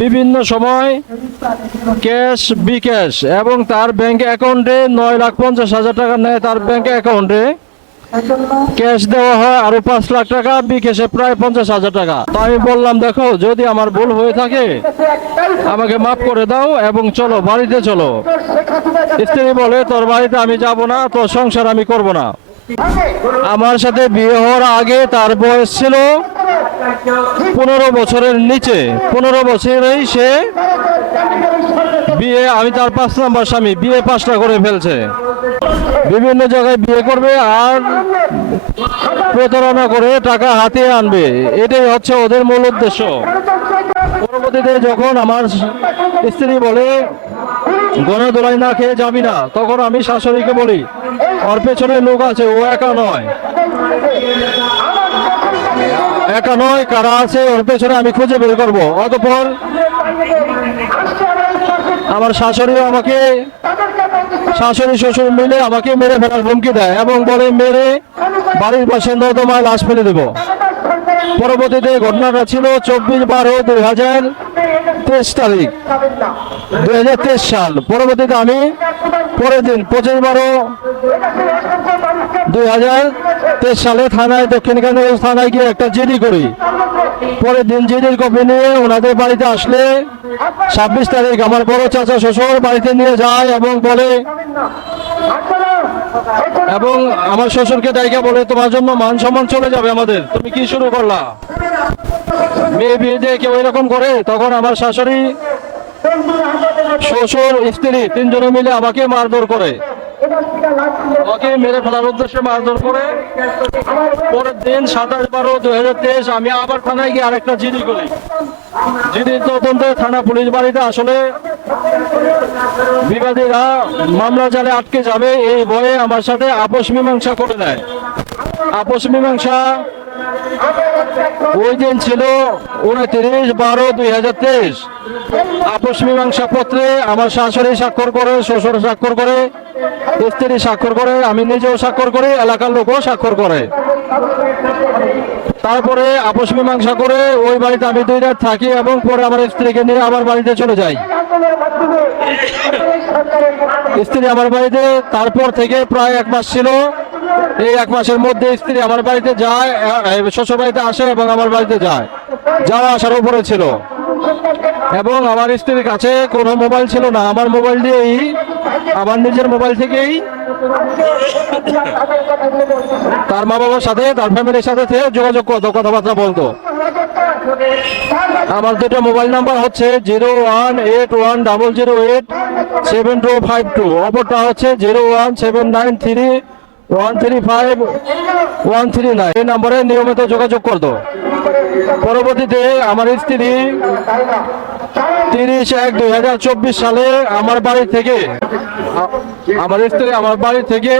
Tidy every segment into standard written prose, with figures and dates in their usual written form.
বিভিন্ন সময় ক্যাশ বিকাশ এবং তার ব্যাংক অ্যাকাউন্টে 9,50,000 টাকা নেয়। তার ব্যাংক অ্যাকাউন্টে ক্যাশ দেওয়া হয় আরো 5 লাখ টাকা, বিকাশে প্রায় 50,000 টাকা। তো আমি বললাম, দেখো যদি আমার ভুল হয়ে থাকে আমাকে মাফ করে দাও এবং চলো বাড়িতে চলো। স্ত্রী বলে, তোর বাড়িতে আমি যাব না, তোর সংসার আমি করব না। আমার সাথে বিয়ে হওয়ার আগে তার বয়স ছিল 15 বছরের নিচে। 15 বছরেই সে বিয়ে, আমি তার 5 নম্বর স্বামী, বিয়ে 5টা করে ফেলছে। বিভিন্ন জায়গায় বিয়ে করবে আর প্রতারণা করে টাকা হাতিয়ে আনবে, এটাই হচ্ছে ওদের মূল উদ্দেশ্য। পরবর্তীতে যখন আমার স্ত্রী বলে গনে দোলাই না খেয়ে যাবি না, তখন আমি শাশুড়িকে বলি ওর পেছনে লোক আছে, ও একা নয়, একা নয়, কারা আছে ওর পেছনে আমি খুঁজে বের করবো। অতঃপর আমার শাশুড়ি আমাকে, শাশুড়ি শ্বশুর মিলে আমাকে মেরে ফেলার হুমকি দেয় এবং বলে মেরে বাড়ির পাশে নর্দমায় লাশ ফেলে দেব। পরবর্তীতে ঘটনাটা ছিল 24/12/2023 তারিখ, 2023 সাল। পরবর্তীতে আমি পরের দিন 25/12/2023 সালে থানায়, দক্ষিণকান্দি থানায় গিয়ে একটা জিডি করি। পরের দিন জিডির কপি নিয়ে ওনাদের বাড়িতে আসলে 26 তারিখ আমার বড় চাচা শ্বশুর বাড়িতে নিয়ে যায় এবং বলে, এবং আমার শ্বশুরকে ডাইকা বলে, তোমার জন্য মান সম্মান চলে যাবে আমাদের, তুমি কি শুরু করলা? মেয়ে বিয়ে দিয়ে কেউ এরকম করে? তখন আমার শাশুড়ি, শ্বশুর, স্ত্রী 3 জনে মিলে আমাকে মারধর করে, আমাকে মেরে ফেলার উদ্দেশ্যে মারধর করে। পরের দিন 27/12/2023 আমি আবার থানায় গিয়ে আরেকটা জিডি করি। জিডির তদন্তে থানা পুলিশ বাড়িতে আসলে বিবাদীরা মামলা জালে আটকে যাবে এই ভয়ে আমার সাথে আপোষ মীমাংসা করে দেয়। আপোষ মীমাংসা ওই দিন ছিল 29/12/2023। আপোষ মীমাংসা পত্রে আমার শাশুড়ি স্বাক্ষর করে, শ্বশুর স্বাক্ষর করে, স্ত্রী স্বাক্ষর করে, আমি নিজেও স্বাক্ষর করি, এলাকার লোকও স্বাক্ষর করে। তারপরে আপোষ মীমাংসা করে ওই বাড়িতে আমি 2 রাত থাকি এবং পরে আমার স্ত্রীকে নিয়ে আমার বাড়িতে চলে যাই। স্ত্রী আমার বাড়িতে তারপর থেকে প্রায় 1 মাস ছিল। এই 1 মাসের মধ্যে স্ত্রী আমার বাড়িতে যায়, শ্বশুর বাড়িতে আসে এবং আমার বাড়িতে যায়, যাওয়া আসার উপরে ছিল। এবং আমার স্ত্রীর কাছে কোনো মোবাইল ছিল না, আমার মোবাইল দিয়েই, আমার নিজের মোবাইল থেকেই তার মা বাবার সাথে, তার ফ্যামিলির সাথে যোগাযোগ করতো, কথাবার্তা বলতো। আমার 2টা মোবাইল নাম্বার হচ্ছে 01810087252, অপরটা হচ্ছে 01793135139। এই নম্বরে নিয়মিত যোগাযোগ করতো। পরবর্তীতে আমার স্ত্রী 30/1/2024 সালে আমার বাড়ি থেকে, আমার স্ত্রী আমার বাড়ি থেকে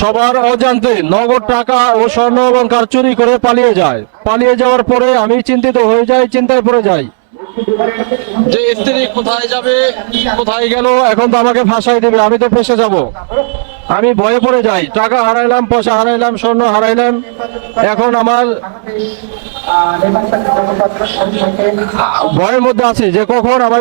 সবার অজান্তে নগদ টাকা ও স্বর্ণ অলংকার চুরি করে পালিয়ে যায়। পালিয়ে যাওয়ার পরে আমি চিন্তিত হয়ে যাই, চিন্তায় পড়ে যাই যে স্ত্রী কোথায় যাবে, কোথায় গেল, এখন তো আমাকে ফাঁসাই দেবে, আমি তো ফেঁসে যাব। আমি ভয়ে পড়ে যাই, টাকা হারাইলাম, পয়সা হারাইলাম, স্বর্ণ হারাইলাম। এখন আমার ভয়ের মধ্যে আছি যে কখন আমার